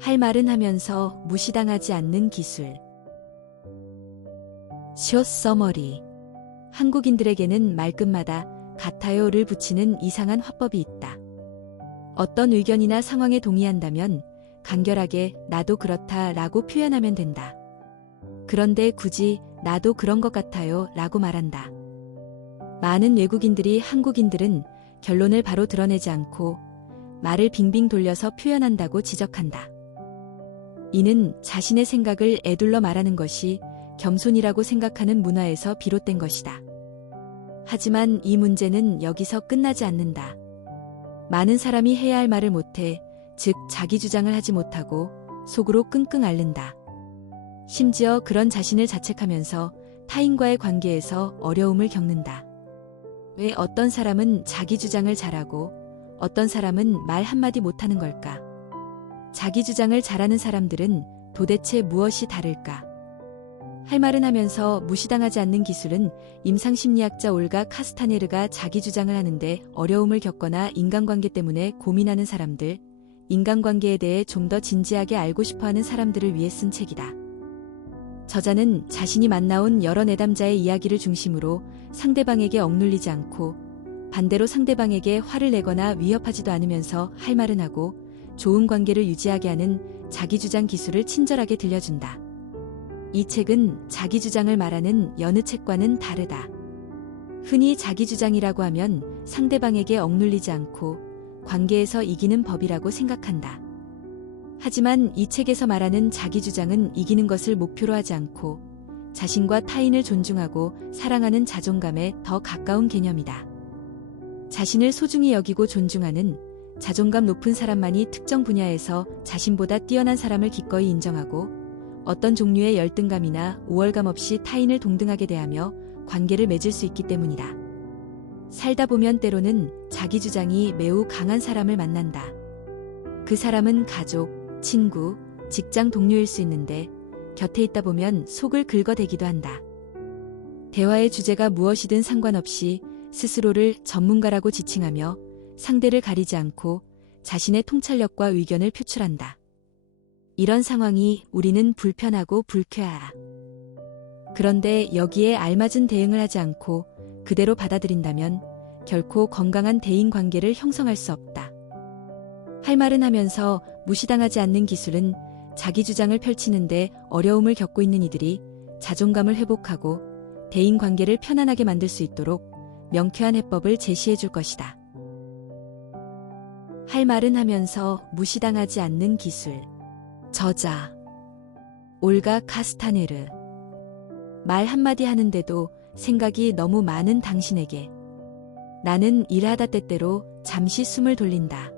할 말은 하면서 무시당하지 않는 기술. 숏 서머리. 한국인들에게는 말끝마다 같아요를 붙이는 이상한 화법이 있다. 어떤 의견이나 상황에 동의한다면 간결하게 나도 그렇다 라고 표현하면 된다. 그런데 굳이 나도 그런 것 같아요 라고 말한다. 많은 외국인들이 한국인들은 결론을 바로 드러내지 않고 말을 빙빙 돌려서 표현한다고 지적한다. 이는 자신의 생각을 에둘러 말하는 것이 겸손이라고 생각하는 문화에서 비롯된 것이다. 하지만 이 문제는 여기서 끝나지 않는다. 많은 사람이 해야 할 말을 못해, 즉 자기 주장을 하지 못하고 속으로 끙끙 앓는다. 심지어 그런 자신을 자책하면서 타인과의 관계에서 어려움을 겪는다. 왜 어떤 사람은 자기 주장을 잘하고 어떤 사람은 말 한마디 못하는 걸까? 자기 주장을 잘하는 사람들은 도대체 무엇이 다를까? 할 말은 하면서 무시당하지 않는 기술은 임상심리학자 올가 카스타네르가 자기 주장을 하는데 어려움을 겪거나 인간관계 때문에 고민하는 사람들, 인간관계에 대해 좀 더 진지하게 알고 싶어하는 사람들을 위해 쓴 책이다. 저자는 자신이 만나온 여러 내담자의 이야기를 중심으로 상대방에게 억눌리지 않고 반대로 상대방에게 화를 내거나 위협하지도 않으면서 할 말은 하고 좋은 관계를 유지하게 하는 자기주장 기술을 친절하게 들려준다. 이 책은 자기주장을 말하는 여느 책과는 다르다. 흔히 자기주장이라고 하면 상대방에게 억눌리지 않고 관계에서 이기는 법이라고 생각한다. 하지만 이 책에서 말하는 자기주장은 이기는 것을 목표로 하지 않고 자신과 타인을 존중하고 사랑하는 자존감에 더 가까운 개념이다. 자신을 소중히 여기고 존중하는 자존감 높은 사람만이 특정 분야에서 자신보다 뛰어난 사람을 기꺼이 인정하고 어떤 종류의 열등감이나 우월감 없이 타인을 동등하게 대하며 관계를 맺을 수 있기 때문이다. 살다 보면 때로는 자기 주장이 매우 강한 사람을 만난다. 그 사람은 가족, 친구, 직장 동료일 수 있는데 곁에 있다 보면 속을 긁어대기도 한다. 대화의 주제가 무엇이든 상관없이 스스로를 전문가라고 지칭하며 상대를 가리지 않고 자신의 통찰력과 의견을 표출한다. 이런 상황이 우리는 불편하고 불쾌하다. 그런데 여기에 알맞은 대응을 하지 않고 그대로 받아들인다면 결코 건강한 대인 관계를 형성할 수 없다. 할 말은 하면서 무시당하지 않는 기술은 자기 주장을 펼치는데 어려움을 겪고 있는 이들이 자존감을 회복하고 대인 관계를 편안하게 만들 수 있도록 명쾌한 해법을 제시해 줄 것이다. 할 말은 하면서 무시당하지 않는 기술. 저자 올가 카스타네르. 말 한마디 하는데도 생각이 너무 많은 당신에게 나는 일하다 때때로 잠시 숨을 돌린다.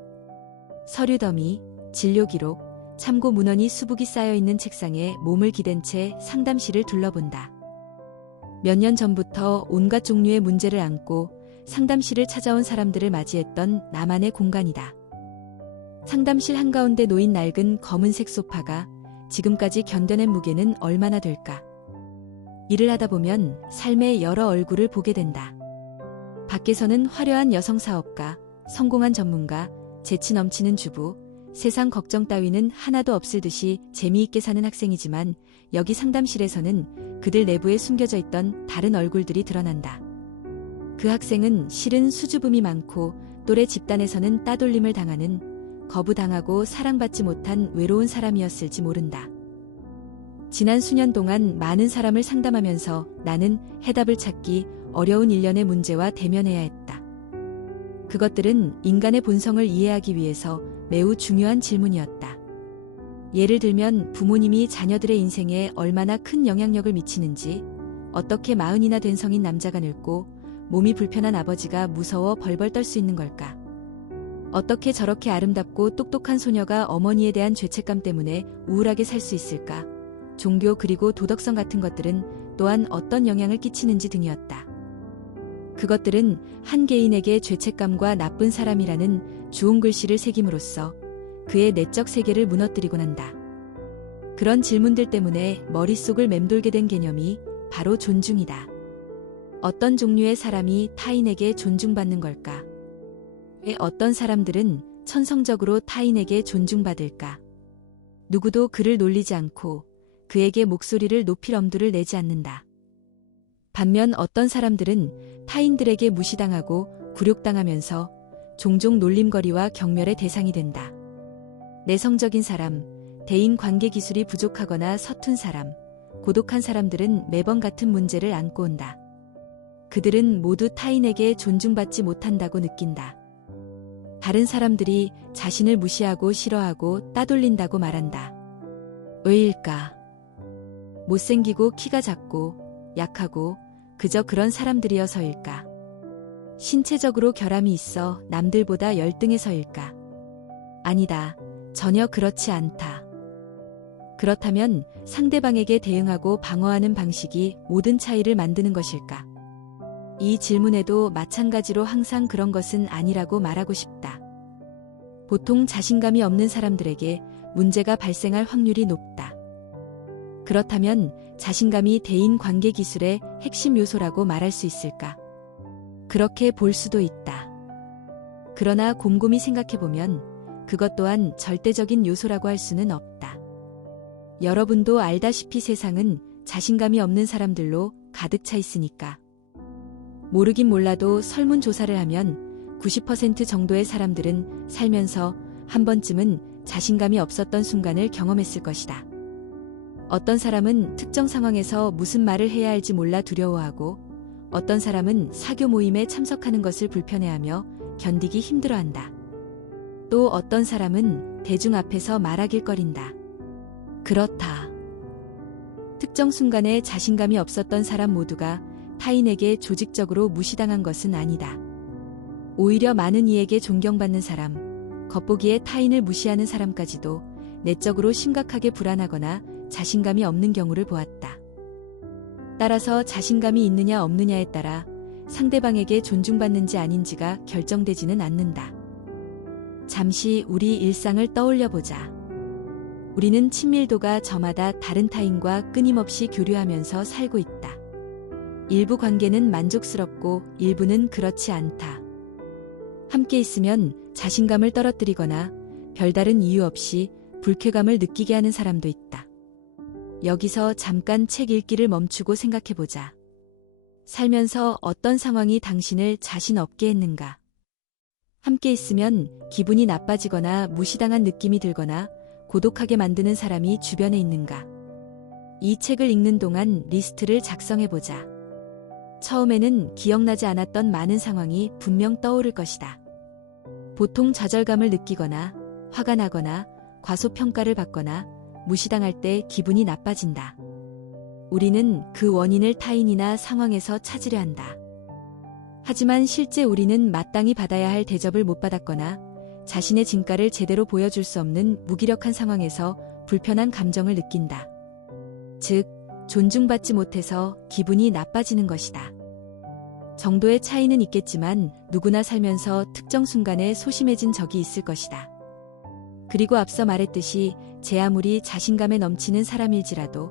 서류 더미, 진료 기록, 참고 문헌이 수북이 쌓여있는 책상에 몸을 기댄 채 상담실을 둘러본다. 몇 년 전부터 온갖 종류의 문제를 안고 상담실을 찾아온 사람들을 맞이했던 나만의 공간이다. 상담실 한가운데 놓인 낡은 검은색 소파가 지금까지 견뎌낸 무게는 얼마나 될까? 일을 하다 보면 삶의 여러 얼굴을 보게 된다. 밖에서는 화려한 여성 사업가, 성공한 전문가, 재치 넘치는 주부, 세상 걱정 따위는 하나도 없을 듯이 재미있게 사는 학생이지만 여기 상담실에서는 그들 내부에 숨겨져 있던 다른 얼굴들이 드러난다. 그 학생은 실은 수줍음이 많고 또래 집단에서는 따돌림을 당하는 거부당하고 사랑받지 못한 외로운 사람이었을지 모른다. 지난 수년 동안 많은 사람을 상담하면서 나는 해답을 찾기 어려운 일련의 문제와 대면해야 했다. 그것들은 인간의 본성을 이해하기 위해서 매우 중요한 질문이었다. 예를 들면 부모님이 자녀들의 인생에 얼마나 큰 영향력을 미치는지, 어떻게 40이나 된 성인 남자가 늙고 몸이 불편한 아버지가 무서워 벌벌 떨 수 있는 걸까? 어떻게 저렇게 아름답고 똑똑한 소녀가 어머니에 대한 죄책감 때문에 우울하게 살 수 있을까? 종교 그리고 도덕성 같은 것들은 또한 어떤 영향을 끼치는지 등이었다. 그것들은 한 개인에게 죄책감과 나쁜 사람이라는 주홍 글씨를 새김으로써 그의 내적 세계를 무너뜨리곤 한다. 그런 질문들 때문에 머릿속을 맴돌게 된 개념이 바로 존중이다. 어떤 종류의 사람이 타인에게 존중받는 걸까? 왜 어떤 사람들은 천성적으로 타인에게 존중받을까? 누구도 그를 놀리지 않고 그에게 목소리를 높일 엄두를 내지 않는다. 반면 어떤 사람들은 타인들에게 무시당하고 굴욕당하면서 종종 놀림거리와 경멸의 대상이 된다. 내성적인 사람, 대인 관계 기술이 부족하거나 서툰 사람, 고독한 사람들은 매번 같은 문제를 안고 온다. 그들은 모두 타인에게 존중받지 못한다고 느낀다. 다른 사람들이 자신을 무시하고 싫어하고 따돌린다고 말한다. 왜일까? 못생기고 키가 작고 약하고 그저 그런 사람들이어서일까? 신체적으로 결함이 있어 남들보다 열등해서일까? 아니다. 전혀 그렇지 않다. 그렇다면 상대방에게 대응하고 방어하는 방식이 모든 차이를 만드는 것일까? 이 질문에도 마찬가지로 항상 그런 것은 아니라고 말하고 싶다. 보통 자신감이 없는 사람들에게 문제가 발생할 확률이 높다. 그렇다면 자신감이 대인 관계 기술의 핵심 요소라고 말할 수 있을까? 그렇게 볼 수도 있다. 그러나 곰곰이 생각해보면 그것 또한 절대적인 요소라고 할 수는 없다. 여러분도 알다시피 세상은 자신감이 없는 사람들로 가득 차 있으니까. 모르긴 몰라도 설문조사를 하면 90% 정도의 사람들은 살면서 한 번쯤은 자신감이 없었던 순간을 경험했을 것이다. 어떤 사람은 특정 상황에서 무슨 말을 해야 할지 몰라 두려워하고 어떤 사람은 사교 모임에 참석하는 것을 불편해하며 견디기 힘들어한다. 또 어떤 사람은 대중 앞에서 말하길 꺼린다. 그렇다. 특정 순간에 자신감이 없었던 사람 모두가 타인에게 조직적으로 무시당한 것은 아니다. 오히려 많은 이에게 존경받는 사람, 겉보기에 타인을 무시하는 사람까지도 내적으로 심각하게 불안하거나 자신감이 없는 경우를 보았다. 따라서 자신감이 있느냐 없느냐에 따라 상대방에게 존중받는지 아닌지가 결정되지는 않는다. 잠시 우리 일상을 떠올려보자. 우리는 친밀도가 저마다 다른 타인과 끊임없이 교류하면서 살고 있다. 일부 관계는 만족스럽고 일부는 그렇지 않다. 함께 있으면 자신감을 떨어뜨리거나 별다른 이유 없이 불쾌감을 느끼게 하는 사람도 있다. 여기서 잠깐 책 읽기를 멈추고 생각해보자. 살면서 어떤 상황이 당신을 자신 없게 했는가? 함께 있으면 기분이 나빠지거나 무시당한 느낌이 들거나 고독하게 만드는 사람이 주변에 있는가? 이 책을 읽는 동안 리스트를 작성해보자. 처음에는 기억나지 않았던 많은 상황이 분명 떠오를 것이다. 보통 좌절감을 느끼거나 화가 나거나 과소평가를 받거나 무시당할 때 기분이 나빠진다. 우리는 그 원인을 타인이나 상황에서 찾으려 한다. 하지만 실제 우리는 마땅히 받아야 할 대접을 못 받았거나 자신의 진가를 제대로 보여줄 수 없는 무기력한 상황에서 불편한 감정을 느낀다. 즉, 존중받지 못해서 기분이 나빠지는 것이다. 정도의 차이는 있겠지만 누구나 살면서 특정 순간에 소심해진 적이 있을 것이다. 그리고 앞서 말했듯이 제 아무리 자신감에 넘치는 사람일지라도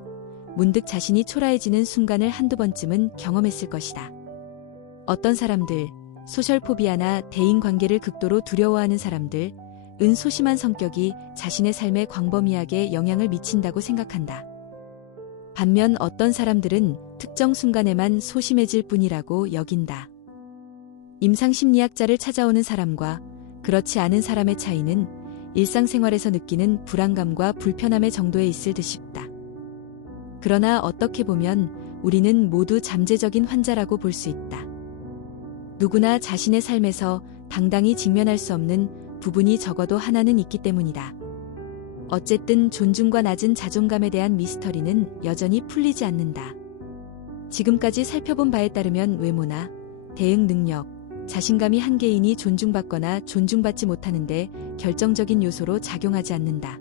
문득 자신이 초라해지는 순간을 한두 번쯤은 경험했을 것이다. 어떤 사람들, 소셜포비아나 대인관계를 극도로 두려워하는 사람들, 소심한 성격이 자신의 삶에 광범위하게 영향을 미친다고 생각한다. 반면 어떤 사람들은 특정 순간에만 소심해질 뿐이라고 여긴다. 임상심리학자를 찾아오는 사람과 그렇지 않은 사람의 차이는 일상생활에서 느끼는 불안감과 불편함의 정도에 있을 듯 싶다. 그러나 어떻게 보면 우리는 모두 잠재적인 환자라고 볼 수 있다. 누구나 자신의 삶에서 당당히 직면할 수 없는 부분이 적어도 하나는 있기 때문이다. 어쨌든 존중과 낮은 자존감에 대한 미스터리는 여전히 풀리지 않는다. 지금까지 살펴본 바에 따르면 외모나 대응 능력, 자신감이 한 개인이 존중받거나 존중받지 못하는데 결정적인 요소로 작용하지 않는다.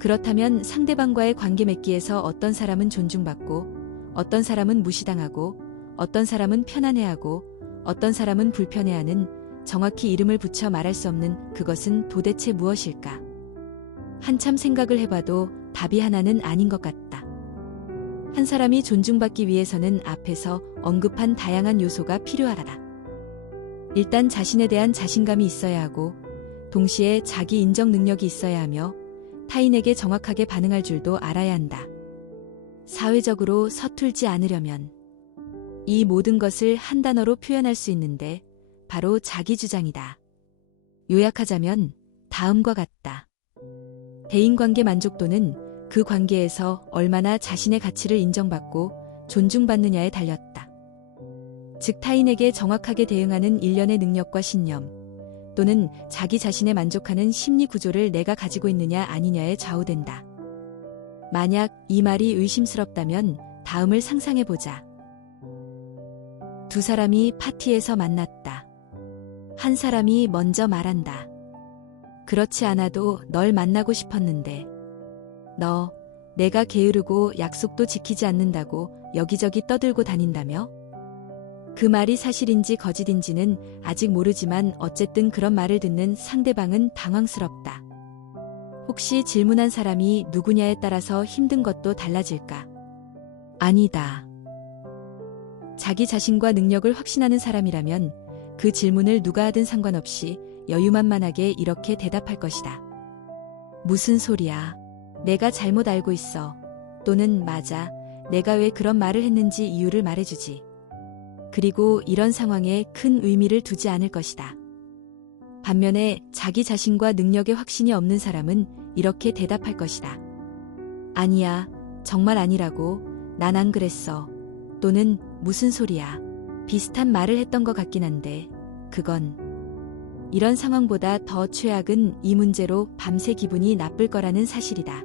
그렇다면 상대방과의 관계 맺기에서 어떤 사람은 존중받고, 어떤 사람은 무시당하고, 어떤 사람은 편안해하고, 어떤 사람은 불편해하는 정확히 이름을 붙여 말할 수 없는 그것은 도대체 무엇일까? 한참 생각을 해봐도 답이 하나는 아닌 것 같다. 한 사람이 존중받기 위해서는 앞에서 언급한 다양한 요소가 필요하다. 일단 자신에 대한 자신감이 있어야 하고, 동시에 자기 인정 능력이 있어야 하며, 타인에게 정확하게 반응할 줄도 알아야 한다. 사회적으로 서툴지 않으려면 이 모든 것을 한 단어로 표현할 수 있는데 바로 자기주장이다. 요약하자면 다음과 같다. 대인관계 만족도는 그 관계에서 얼마나 자신의 가치를 인정받고 존중받느냐에 달렸다. 즉 타인에게 정확하게 대응하는 일련의 능력과 신념 또는 자기 자신에 만족하는 심리 구조를 내가 가지고 있느냐 아니냐에 좌우된다. 만약 이 말이 의심스럽다면 다음을 상상해보자. 두 사람이 파티에서 만났다. 한 사람이 먼저 말한다. 그렇지 않아도 널 만나고 싶었는데 너 내가 게으르고 약속도 지키지 않는다고 여기저기 떠들고 다닌다며? 그 말이 사실인지 거짓인지는 아직 모르지만 어쨌든 그런 말을 듣는 상대방은 당황스럽다. 혹시 질문한 사람이 누구냐에 따라서 힘든 것도 달라질까? 아니다. 자기 자신과 능력을 확신하는 사람이라면 그 질문을 누가 하든 상관없이 여유만만하게 이렇게 대답할 것이다. 무슨 소리야? 내가 잘못 알고 있어. 또는 맞아. 내가 왜 그런 말을 했는지 이유를 말해주지. 그리고 이런 상황에 큰 의미를 두지 않을 것이다. 반면에 자기 자신과 능력에 확신이 없는 사람은 이렇게 대답할 것이다. 아니야. 정말 아니라고. 난 안 그랬어. 또는 무슨 소리야. 비슷한 말을 했던 것 같긴 한데 그건 이런 상황보다 더 최악은 이 문제로 밤새 기분이 나쁠 거라는 사실이다.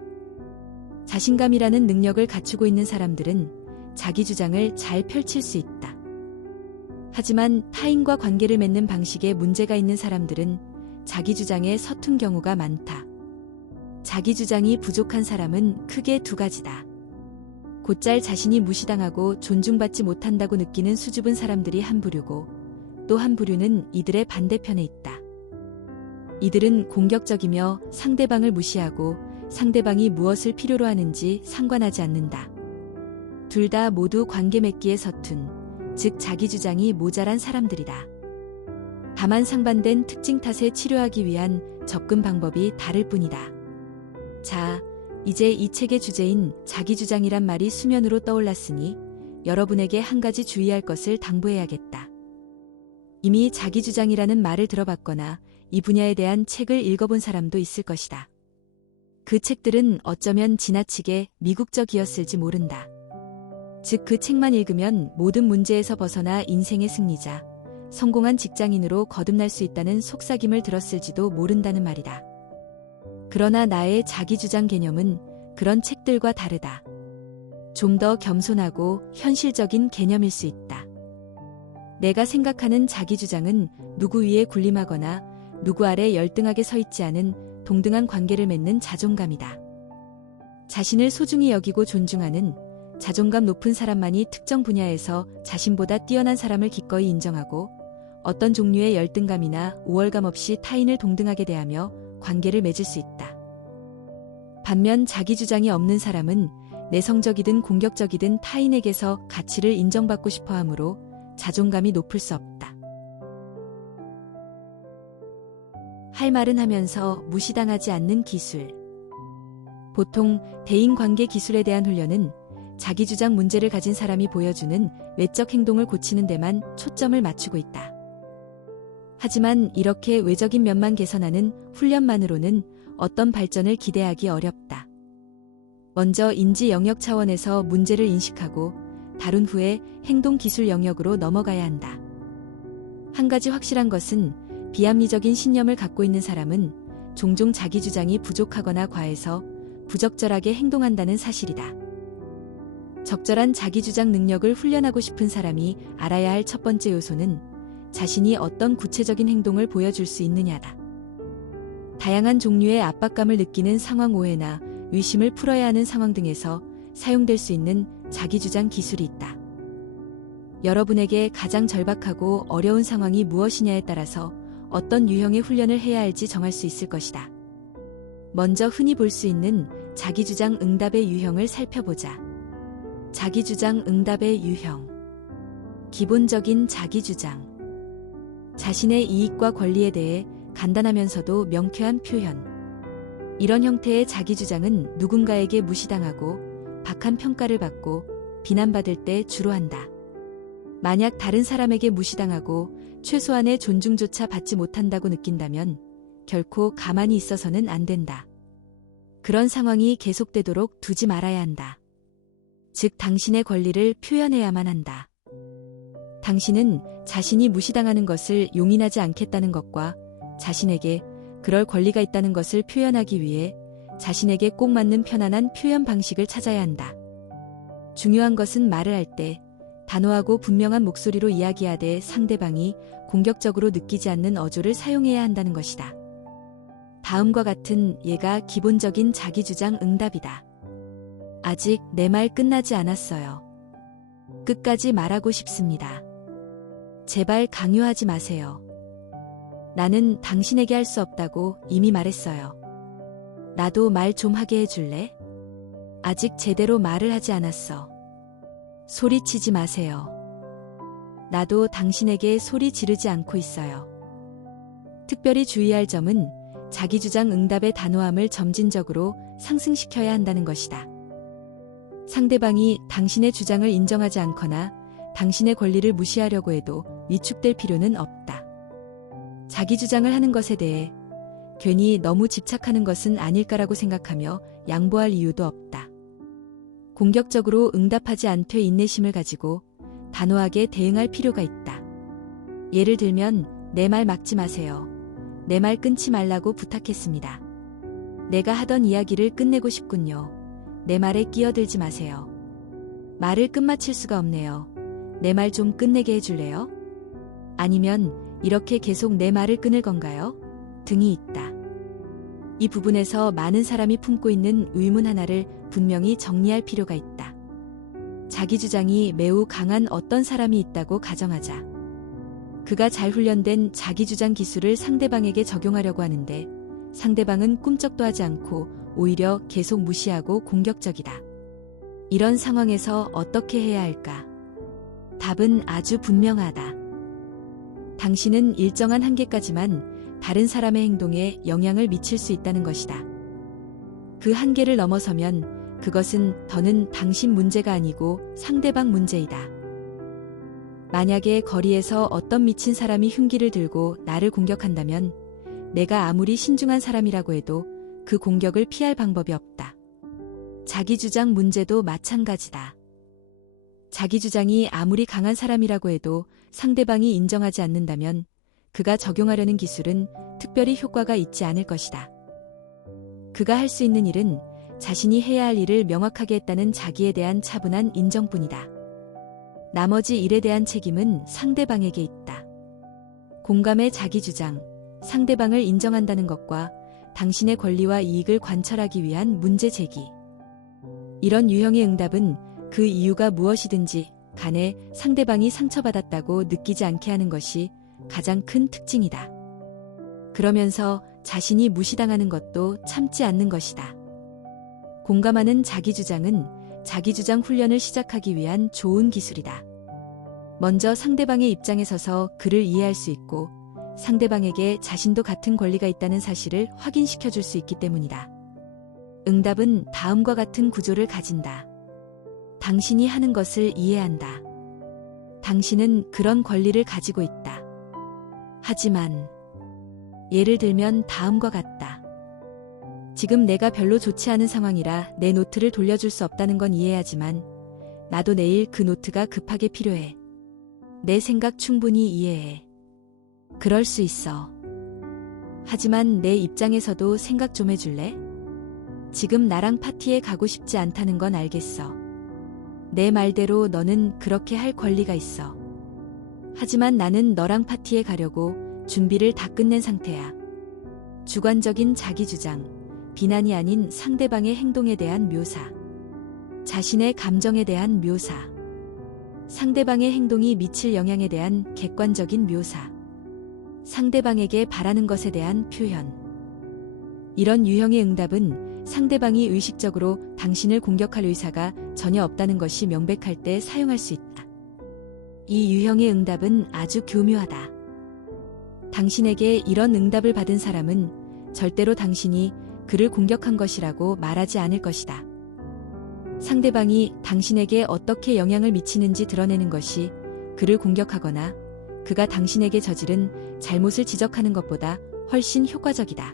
자신감이라는 능력을 갖추고 있는 사람들은 자기 주장을 잘 펼칠 수 있다. 하지만 타인과 관계를 맺는 방식에 문제가 있는 사람들은 자기 주장에 서툰 경우가 많다. 자기 주장이 부족한 사람은 크게 두 가지다. 곧잘 자신이 무시당하고 존중받지 못한다고 느끼는 수줍은 사람들이 한 부류고 또 한 부류는 이들의 반대편에 있다. 이들은 공격적이며 상대방을 무시하고 상대방이 무엇을 필요로 하는지 상관하지 않는다. 둘 다 모두 관계 맺기에 서툰, 즉 자기 주장이 모자란 사람들이다. 다만 상반된 특징 탓에 치료하기 위한 접근 방법이 다를 뿐이다. 자, 이제 이 책의 주제인 자기주장이란 말이 수면으로 떠올랐으니 여러분에게 한 가지 주의할 것을 당부해야겠다. 이미 자기주장이라는 말을 들어봤거나 이 분야에 대한 책을 읽어본 사람도 있을 것이다. 그 책들은 어쩌면 지나치게 미국적이었을지 모른다. 즉 그 책만 읽으면 모든 문제에서 벗어나 인생의 승리자, 성공한 직장인으로 거듭날 수 있다는 속삭임을 들었을지도 모른다는 말이다. 그러나 나의 자기주장 개념은 그런 책들과 다르다. 좀 더 겸손하고 현실적인 개념일 수 있다. 내가 생각하는 자기주장은 누구 위에 군림하거나 누구 아래 열등하게 서 있지 않은 동등한 관계를 맺는 자존감이다. 자신을 소중히 여기고 존중하는 자존감 높은 사람만이 특정 분야에서 자신보다 뛰어난 사람을 기꺼이 인정하고 어떤 종류의 열등감이나 우월감 없이 타인을 동등하게 대하며 관계를 맺을 수 있다. 반면 자기주장이 없는 사람은 내성적이든 공격적이든 타인에게서 가치를 인정받고 싶어 하므로 자존감이 높을 수 없다. 할 말은 하면서 무시당하지 않는 기술. 보통 대인관계 기술에 대한 훈련은 자기주장 문제를 가진 사람이 보여주는 외적 행동을 고치는 데만 초점을 맞추고 있다. 하지만 이렇게 외적인 면만 개선하는 훈련만으로는 어떤 발전을 기대하기 어렵다. 먼저 인지 영역 차원에서 문제를 인식하고 다룬 후에 행동 기술 영역으로 넘어가야 한다. 한 가지 확실한 것은 비합리적인 신념을 갖고 있는 사람은 종종 자기 주장이 부족하거나 과해서 부적절하게 행동한다는 사실이다. 적절한 자기 주장 능력을 훈련하고 싶은 사람이 알아야 할 첫 번째 요소는 자신이 어떤 구체적인 행동을 보여줄 수 있느냐다. 다양한 종류의 압박감을 느끼는 상황 오해나 의심을 풀어야 하는 상황 등에서 사용될 수 있는 자기주장 기술이 있다. 여러분에게 가장 절박하고 어려운 상황이 무엇이냐에 따라서 어떤 유형의 훈련을 해야 할지 정할 수 있을 것이다. 먼저 흔히 볼 수 있는 자기주장 응답의 유형을 살펴보자. 자기주장 응답의 유형. 기본적인 자기주장. 자신의 이익과 권리에 대해 간단하면서도 명쾌한 표현. 이런 형태의 자기주장은 누군가에게 무시당하고 박한 평가를 받고 비난받을 때 주로 한다. 만약 다른 사람에게 무시당하고 최소한의 존중조차 받지 못한다고 느낀다면 결코 가만히 있어서는 안 된다. 그런 상황이 계속되도록 두지 말아야 한다. 즉, 당신의 권리를 표현해야만 한다. 당신은 자신이 무시당하는 것을 용인하지 않겠다는 것과 자신에게 그럴 권리가 있다는 것을 표현하기 위해 자신에게 꼭 맞는 편안한 표현 방식을 찾아야 한다. 중요한 것은 말을 할 때 단호하고 분명한 목소리로 이야기하되 상대방이 공격적으로 느끼지 않는 어조를 사용해야 한다는 것이다. 다음과 같은 예가 기본적인 자기주장 응답이다. 아직 내 말 끝나지 않았어요. 끝까지 말하고 싶습니다. 제발 강요하지 마세요. 나는 당신에게 할 수 없다고 이미 말했어요. 나도 말 좀 하게 해줄래? 아직 제대로 말을 하지 않았어. 소리치지 마세요. 나도 당신에게 소리 지르지 않고 있어요. 특별히 주의할 점은 자기주장 응답의 단호함을 점진적으로 상승시켜야 한다는 것이다. 상대방이 당신의 주장을 인정하지 않거나 당신의 권리를 무시하려고 해도 위축될 필요는 없다. 자기 주장을 하는 것에 대해 괜히 너무 집착하는 것은 아닐까라고 생각하며 양보할 이유도 없다. 공격적으로 응답하지 않되 인내심을 가지고 단호하게 대응할 필요가 있다. 예를 들면 내 말 막지 마세요. 내 말 끊지 말라고 부탁했습니다. 내가 하던 이야기를 끝내고 싶군요. 내 말에 끼어들지 마세요. 말을 끝마칠 수가 없네요. 내 말 좀 끝내게 해줄래요? 아니면 이렇게 계속 내 말을 끊을 건가요? 등이 있다. 이 부분에서 많은 사람이 품고 있는 의문 하나를 분명히 정리할 필요가 있다. 자기 주장이 매우 강한 어떤 사람이 있다고 가정하자. 그가 잘 훈련된 자기 주장 기술을 상대방에게 적용하려고 하는데 상대방은 꿈쩍도 하지 않고 오히려 계속 무시하고 공격적이다. 이런 상황에서 어떻게 해야 할까? 답은 아주 분명하다. 당신은 일정한 한계까지만 다른 사람의 행동에 영향을 미칠 수 있다는 것이다. 그 한계를 넘어서면 그것은 더는 당신 문제가 아니고 상대방 문제이다. 만약에 거리에서 어떤 미친 사람이 흉기를 들고 나를 공격한다면 내가 아무리 신중한 사람이라고 해도 그 공격을 피할 방법이 없다. 자기 주장 문제도 마찬가지다. 자기 주장이 아무리 강한 사람이라고 해도 상대방이 인정하지 않는다면 그가 적용하려는 기술은 특별히 효과가 있지 않을 것이다. 그가 할 수 있는 일은 자신이 해야 할 일을 명확하게 했다는 자기에 대한 차분한 인정뿐이다. 나머지 일에 대한 책임은 상대방에게 있다. 공감의 자기 주장, 상대방을 인정한다는 것과 당신의 권리와 이익을 관철하기 위한 문제 제기. 이런 유형의 응답은 그 이유가 무엇이든지 간에 상대방이 상처받았다고 느끼지 않게 하는 것이 가장 큰 특징이다. 그러면서 자신이 무시당하는 것도 참지 않는 것이다. 공감하는 자기 주장은 자기 주장 훈련을 시작하기 위한 좋은 기술이다. 먼저 상대방의 입장에 서서 그를 이해할 수 있고 상대방에게 자신도 같은 권리가 있다는 사실을 확인시켜 줄 수 있기 때문이다. 응답은 다음과 같은 구조를 가진다. 당신이 하는 것을 이해한다. 당신은 그런 권리를 가지고 있다. 하지만 예를 들면 다음과 같다. 지금 내가 별로 좋지 않은 상황이라 내 노트를 돌려줄 수 없다는 건 이해하지만 나도 내일 그 노트가 급하게 필요해. 내 생각 충분히 이해해. 그럴 수 있어. 하지만 내 입장에서도 생각 좀 해줄래? 지금 나랑 파티에 가고 싶지 않다는 건 알겠어. 내 말대로 너는 그렇게 할 권리가 있어. 하지만 나는 너랑 파티에 가려고 준비를 다 끝낸 상태야. 주관적인 자기 주장, 비난이 아닌 상대방의 행동에 대한 묘사. 자신의 감정에 대한 묘사. 상대방의 행동이 미칠 영향에 대한 객관적인 묘사. 상대방에게 바라는 것에 대한 표현. 이런 유형의 응답은 상대방이 의식적으로 당신을 공격할 의사가 전혀 없다는 것이 명백할 때 사용할 수 있다. 이 유형의 응답은 아주 교묘하다. 당신에게 이런 응답을 받은 사람은 절대로 당신이 그를 공격한 것이라고 말하지 않을 것이다. 상대방이 당신에게 어떻게 영향을 미치는지 드러내는 것이 그를 공격하거나 그가 당신에게 저지른 잘못을 지적하는 것보다 훨씬 효과적이다.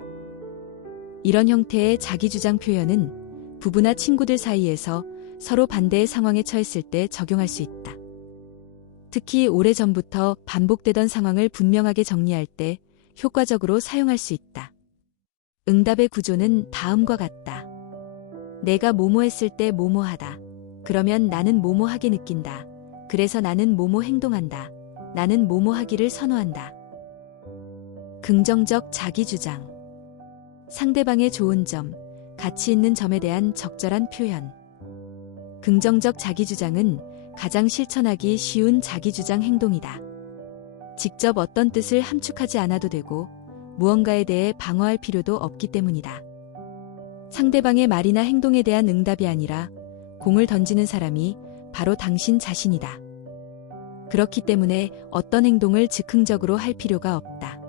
이런 형태의 자기주장 표현은 부부나 친구들 사이에서 서로 반대의 상황에 처했을 때 적용할 수 있다. 특히 오래전부터 반복되던 상황을 분명하게 정리할 때 효과적으로 사용할 수 있다. 응답의 구조는 다음과 같다. 내가 뭐뭐 했을 때 뭐뭐 하다. 그러면 나는 뭐뭐 하게 느낀다. 그래서 나는 뭐뭐 행동한다. 나는 뭐뭐 하기를 선호한다. 긍정적 자기주장. 상대방의 좋은 점, 가치 있는 점에 대한 적절한 표현. 긍정적 자기주장은 가장 실천하기 쉬운 자기주장 행동이다. 직접 어떤 뜻을 함축하지 않아도 되고 무언가에 대해 방어할 필요도 없기 때문이다. 상대방의 말이나 행동에 대한 응답이 아니라 공을 던지는 사람이 바로 당신 자신이다. 그렇기 때문에 어떤 행동을 즉흥적으로 할 필요가 없다.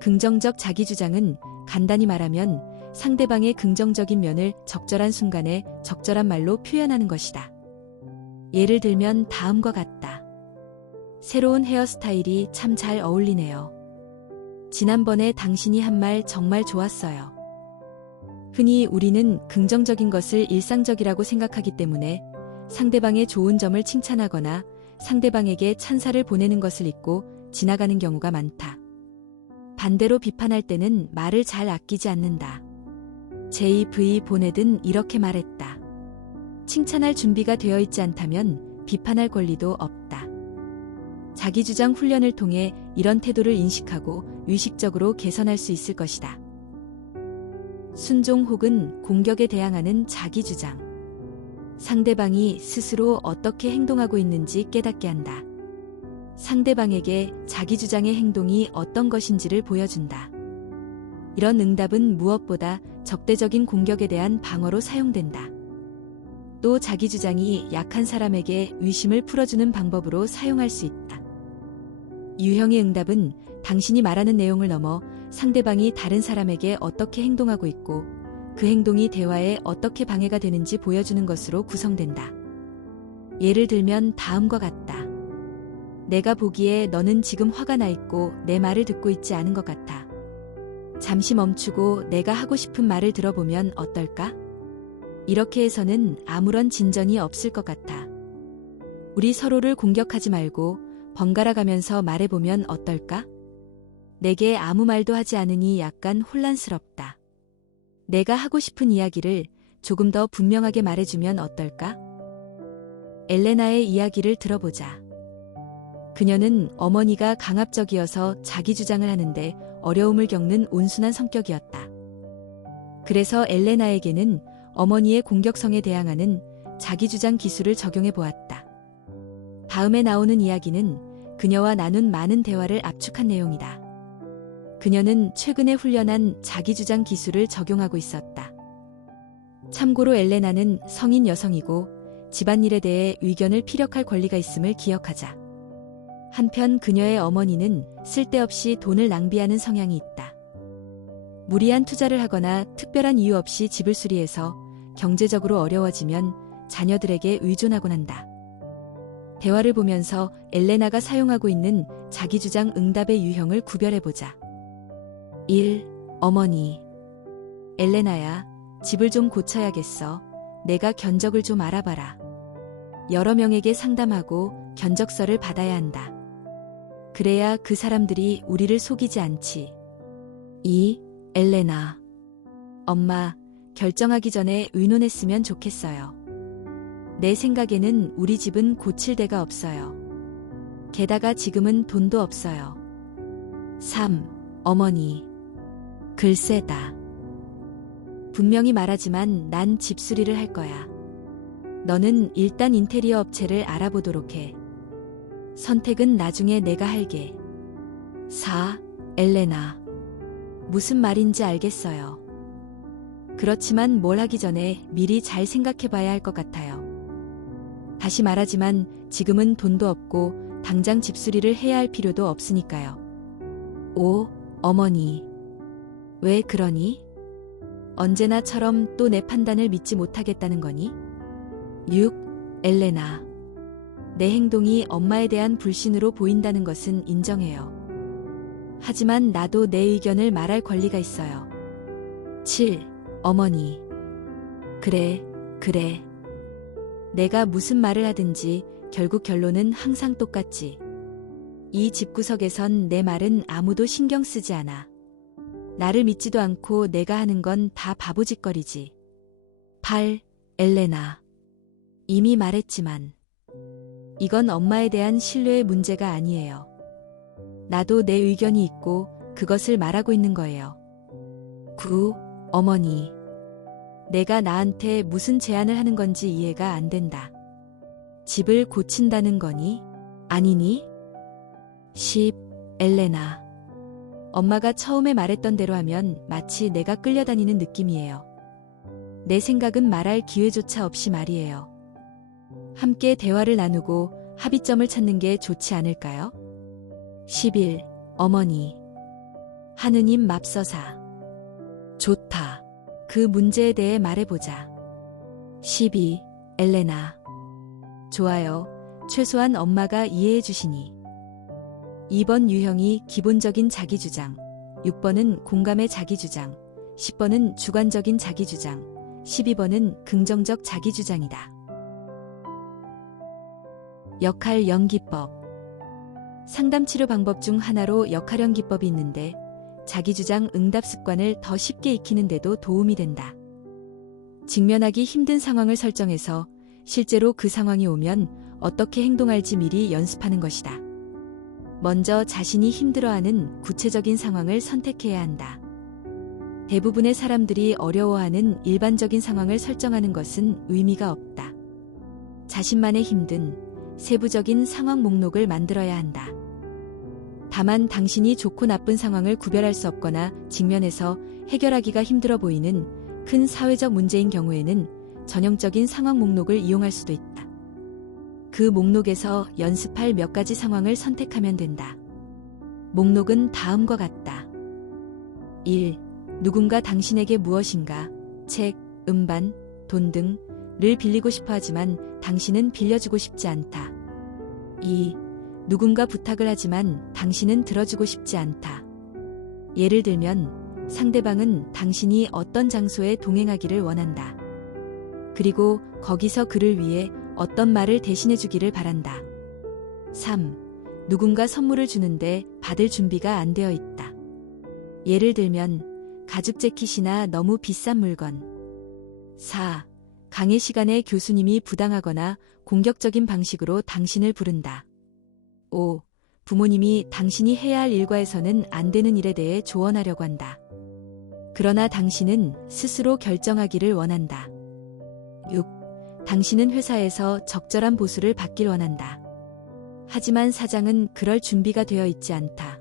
긍정적 자기주장은 간단히 말하면 상대방의 긍정적인 면을 적절한 순간에 적절한 말로 표현하는 것이다. 예를 들면 다음과 같다. 새로운 헤어스타일이 참 잘 어울리네요. 지난번에 당신이 한 말 정말 좋았어요. 흔히 우리는 긍정적인 것을 일상적이라고 생각하기 때문에 상대방의 좋은 점을 칭찬하거나 상대방에게 찬사를 보내는 것을 잊고 지나가는 경우가 많다. 반대로 비판할 때는 말을 잘 아끼지 않는다. JV 보내든 이렇게 말했다. 칭찬할 준비가 되어 있지 않다면 비판할 권리도 없다. 자기주장 훈련을 통해 이런 태도를 인식하고 의식적으로 개선할 수 있을 것이다. 순종 혹은 공격에 대항하는 자기주장. 상대방이 스스로 어떻게 행동하고 있는지 깨닫게 한다. 상대방에게 자기주장의 행동이 어떤 것인지를 보여준다. 이런 응답은 무엇보다 적대적인 공격에 대한 방어로 사용된다. 또 자기주장이 약한 사람에게 의심을 풀어주는 방법으로 사용할 수 있다. 유형의 응답은 당신이 말하는 내용을 넘어 상대방이 다른 사람에게 어떻게 행동하고 있고 그 행동이 대화에 어떻게 방해가 되는지 보여주는 것으로 구성된다. 예를 들면 다음과 같다. 내가 보기에 너는 지금 화가 나 있고 내 말을 듣고 있지 않은 것 같아. 잠시 멈추고 내가 하고 싶은 말을 들어보면 어떨까? 이렇게 해서는 아무런 진전이 없을 것 같아. 우리 서로를 공격하지 말고 번갈아 가면서 말해보면 어떨까? 내게 아무 말도 하지 않으니 약간 혼란스럽다. 내가 하고 싶은 이야기를 조금 더 분명하게 말해주면 어떨까? 엘레나의 이야기를 들어보자. 그녀는 어머니가 강압적이어서 자기 주장을 하는데 어려움을 겪는 온순한 성격이었다. 그래서 엘레나에게는 어머니의 공격성에 대항하는 자기 주장 기술을 적용해 보았다. 다음에 나오는 이야기는 그녀와 나눈 많은 대화를 압축한 내용이다. 그녀는 최근에 훈련한 자기주장 기술을 적용하고 있었다. 참고로 엘레나는 성인 여성이고 집안일에 대해 의견을 피력할 권리가 있음을 기억하자. 한편 그녀의 어머니는 쓸데없이 돈을 낭비하는 성향이 있다. 무리한 투자를 하거나 특별한 이유 없이 집을 수리해서 경제적으로 어려워지면 자녀들에게 의존하곤 한다. 대화를 보면서 엘레나가 사용하고 있는 자기주장 응답의 유형을 구별해보자. 1. 어머니. 엘레나야, 집을 좀 고쳐야겠어. 내가 견적을 좀 알아봐라. 여러 명에게 상담하고 견적서를 받아야 한다. 그래야 그 사람들이 우리를 속이지 않지. 2. 엘레나. 엄마, 결정하기 전에 의논했으면 좋겠어요. 내 생각에는 우리 집은 고칠 데가 없어요. 게다가 지금은 돈도 없어요. 3. 어머니. 글쎄다. 분명히 말하지만 난 집수리를 할 거야. 너는 일단 인테리어 업체를 알아보도록 해. 선택은 나중에 내가 할게. 4. 엘레나. 무슨 말인지 알겠어요. 그렇지만 뭘 하기 전에 미리 잘 생각해봐야 할 것 같아요. 다시 말하지만 지금은 돈도 없고 당장 집수리를 해야 할 필요도 없으니까요. 5. 어머니. 왜 그러니? 언제나처럼 또 내 판단을 믿지 못하겠다는 거니? 6. 엘레나. 내 행동이 엄마에 대한 불신으로 보인다는 것은 인정해요. 하지만 나도 내 의견을 말할 권리가 있어요. 7. 어머니. 그래. 내가 무슨 말을 하든지 결국 결론은 항상 똑같지. 이 집구석에선 내 말은 아무도 신경 쓰지 않아. 나를 믿지도 않고 내가 하는 건 다 바보짓거리지. 8. 엘레나. 이미 말했지만 이건 엄마에 대한 신뢰의 문제가 아니에요. 나도 내 의견이 있고 그것을 말하고 있는 거예요. 9. 어머니. 내가 나한테 무슨 제안을 하는 건지 이해가 안 된다. 집을 고친다는 거니? 아니니? 10. 엘레나. 엄마가 처음에 말했던 대로 하면 마치 내가 끌려다니는 느낌이에요. 내 생각은 말할 기회조차 없이 말이에요. 함께 대화를 나누고 합의점을 찾는 게 좋지 않을까요? 11. 어머니. 하느님 맙서사. 좋다. 그 문제에 대해 말해보자. 12. 엘레나. 좋아요. 최소한 엄마가 이해해 주시니. 2번 유형이 기본적인 자기주장, 6번은 공감의 자기주장, 10번은 주관적인 자기주장, 12번은 긍정적 자기주장이다. 역할형 기법. 상담치료 방법 중 하나로 역할형 기법이 있는데 자기주장 응답 습관을 더 쉽게 익히는 데도 도움이 된다. 직면하기 힘든 상황을 설정해서 실제로 그 상황이 오면 어떻게 행동할지 미리 연습하는 것이다. 먼저 자신이 힘들어하는 구체적인 상황을 선택해야 한다. 대부분의 사람들이 어려워하는 일반적인 상황을 설정하는 것은 의미가 없다. 자신만의 힘든 세부적인 상황 목록을 만들어야 한다. 다만 당신이 좋고 나쁜 상황을 구별할 수 없거나 직면해서 해결하기가 힘들어 보이는 큰 사회적 문제인 경우에는 전형적인 상황 목록을 이용할 수도 있다. 그 목록에서 연습할 몇 가지 상황을 선택하면 된다. 목록은 다음과 같다. 1. 누군가 당신에게 무엇인가, 책, 음반, 돈 등을 빌리고 싶어 하지만 당신은 빌려주고 싶지 않다. 2. 누군가 부탁을 하지만 당신은 들어주고 싶지 않다. 예를 들면 상대방은 당신이 어떤 장소에 동행하기를 원한다. 그리고 거기서 그를 위해 어떤 말을 대신해 주기를 바란다. 3. 누군가 선물을 주는데 받을 준비가 안 되어 있다. 예를 들면 가죽 재킷이나 너무 비싼 물건. 4. 강의 시간에 교수님이 부당하거나 공격적인 방식으로 당신을 부른다. 5. 부모님이 당신이 해야 할 일과에서는 안 되는 일에 대해 조언하려고 한다. 그러나 당신은 스스로 결정하기를 원한다. 6. 당신은 회사에서 적절한 보수를 받길 원한다. 하지만 사장은 그럴 준비가 되어 있지 않다.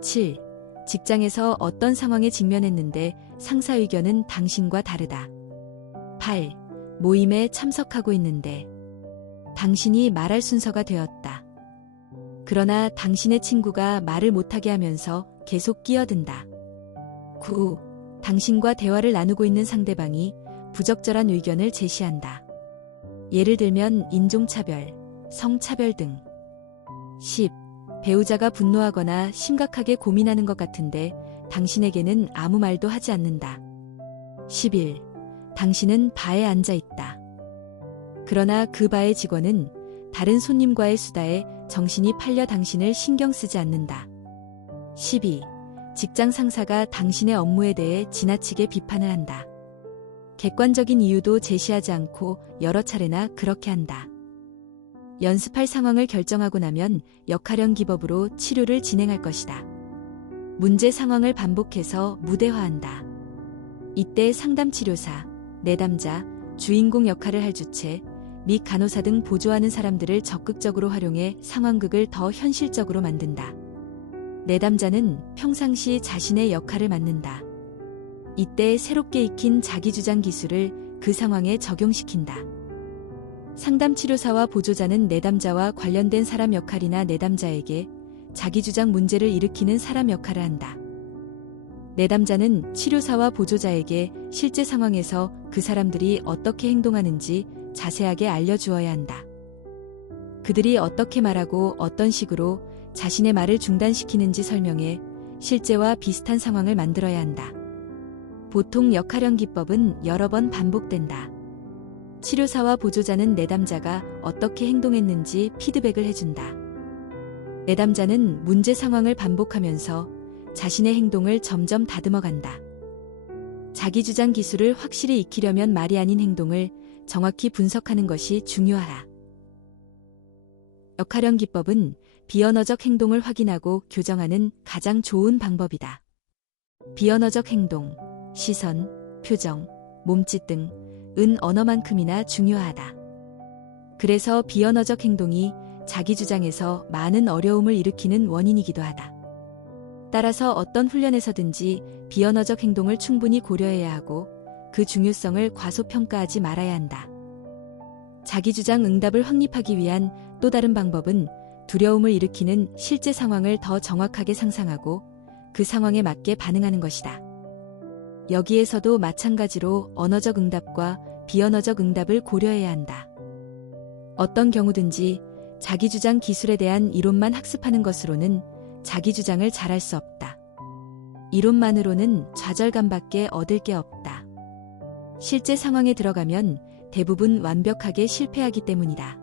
7. 직장에서 어떤 상황에 직면했는데 상사 의견은 당신과 다르다. 8. 모임에 참석하고 있는데 당신이 말할 순서가 되었다. 그러나 당신의 친구가 말을 못하게 하면서 계속 끼어든다. 9. 당신과 대화를 나누고 있는 상대방이 부적절한 의견을 제시한다. 예를 들면 인종차별, 성차별 등. 10. 배우자가 분노하거나 심각하게 고민하는 것 같은데 당신에게는 아무 말도 하지 않는다. 11. 당신은 바에 앉아 있다. 그러나 그 바의 직원은 다른 손님과의 수다에 정신이 팔려 당신을 신경 쓰지 않는다. 12. 직장 상사가 당신의 업무에 대해 지나치게 비판을 한다. 객관적인 이유도 제시하지 않고 여러 차례나 그렇게 한다. 연습할 상황을 결정하고 나면 역할형 기법으로 치료를 진행할 것이다. 문제 상황을 반복해서 무대화한다. 이때 상담치료사, 내담자, 주인공 역할을 할 주체, 및 간호사 등 보조하는 사람들을 적극적으로 활용해 상황극을 더 현실적으로 만든다. 내담자는 평상시 자신의 역할을 맡는다. 이때 새롭게 익힌 자기주장 기술을 그 상황에 적용시킨다. 상담치료사와 보조자는 내담자와 관련된 사람 역할이나 내담자에게 자기주장 문제를 일으키는 사람 역할을 한다. 내담자는 치료사와 보조자에게 실제 상황에서 그 사람들이 어떻게 행동하는지 자세하게 알려주어야 한다. 그들이 어떻게 말하고 어떤 식으로 자신의 말을 중단시키는지 설명해 실제와 비슷한 상황을 만들어야 한다. 보통 역할형 기법은 여러 번 반복된다. 치료사와 보조자는 내담자가 어떻게 행동했는지 피드백을 해준다. 내담자는 문제 상황을 반복하면서 자신의 행동을 점점 다듬어간다. 자기주장 기술을 확실히 익히려면 말이 아닌 행동을 정확히 분석하는 것이 중요하다. 역할형 기법은 비언어적 행동을 확인하고 교정하는 가장 좋은 방법이다. 비언어적 행동, 시선, 표정, 몸짓 등은 언어만큼이나 중요하다. 그래서 비언어적 행동이 자기 주장에서 많은 어려움을 일으키는 원인이기도 하다. 따라서 어떤 훈련에서든지 비언어적 행동을 충분히 고려해야 하고 그 중요성을 과소평가하지 말아야 한다. 자기 주장 응답을 확립하기 위한 또 다른 방법은 두려움을 일으키는 실제 상황을 더 정확하게 상상하고 그 상황에 맞게 반응하는 것이다. 여기에서도 마찬가지로 언어적 응답과 비언어적 응답을 고려해야 한다. 어떤 경우든지 자기 주장 기술에 대한 이론만 학습하는 것으로는 자기 주장을 잘할 수 없다. 이론만으로는 좌절감밖에 얻을 게 없다. 실제 상황에 들어가면 대부분 완벽하게 실패하기 때문이다.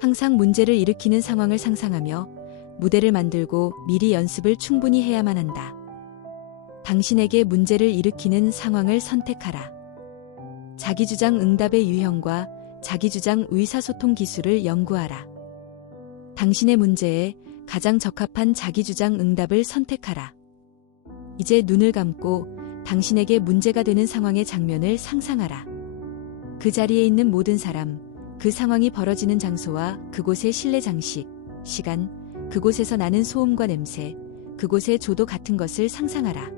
항상 문제를 일으키는 상황을 상상하며 무대를 만들고 미리 연습을 충분히 해야만 한다. 당신에게 문제를 일으키는 상황을 선택하라. 자기주장 응답의 유형과 자기주장 의사소통 기술을 연구하라. 당신의 문제에 가장 적합한 자기주장 응답을 선택하라. 이제 눈을 감고 당신에게 문제가 되는 상황의 장면을 상상하라. 그 자리에 있는 모든 사람, 그 상황이 벌어지는 장소와 그곳의 실내 장식, 시간, 그곳에서 나는 소음과 냄새, 그곳의 조도 같은 것을 상상하라.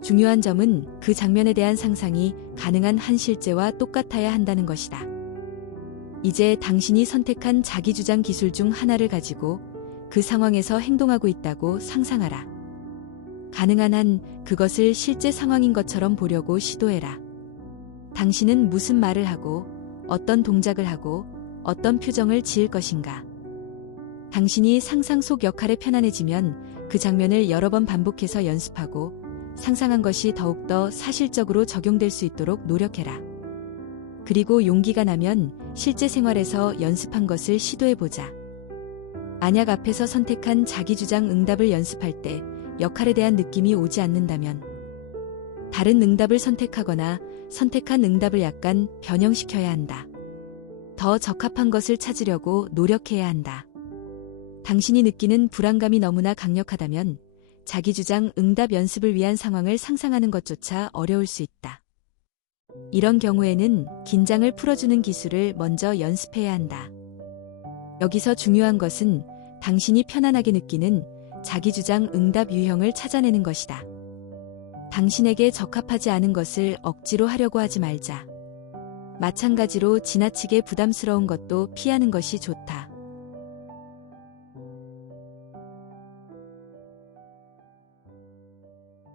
중요한 점은 그 장면에 대한 상상이 가능한 한 실제와 똑같아야 한다는 것이다. 이제 당신이 선택한 자기주장 기술 중 하나를 가지고 그 상황에서 행동하고 있다고 상상하라. 가능한 한 그것을 실제 상황인 것처럼 보려고 시도해라. 당신은 무슨 말을 하고 어떤 동작을 하고 어떤 표정을 지을 것인가. 당신이 상상 속 역할에 편안해지면 그 장면을 여러 번 반복해서 연습하고 상상한 것이 더욱더 사실적으로 적용될 수 있도록 노력해라. 그리고 용기가 나면 실제 생활에서 연습한 것을 시도해보자. 만약 앞에서 선택한 자기주장 응답을 연습할 때 역할에 대한 느낌이 오지 않는다면 다른 응답을 선택하거나 선택한 응답을 약간 변형시켜야 한다. 더 적합한 것을 찾으려고 노력해야 한다. 당신이 느끼는 불안감이 너무나 강력하다면 자기주장 응답 연습을 위한 상황을 상상하는 것조차 어려울 수 있다. 이런 경우에는 긴장을 풀어주는 기술을 먼저 연습해야 한다. 여기서 중요한 것은 당신이 편안하게 느끼는 자기주장 응답 유형을 찾아내는 것이다. 당신에게 적합하지 않은 것을 억지로 하려고 하지 말자. 마찬가지로 지나치게 부담스러운 것도 피하는 것이 좋다.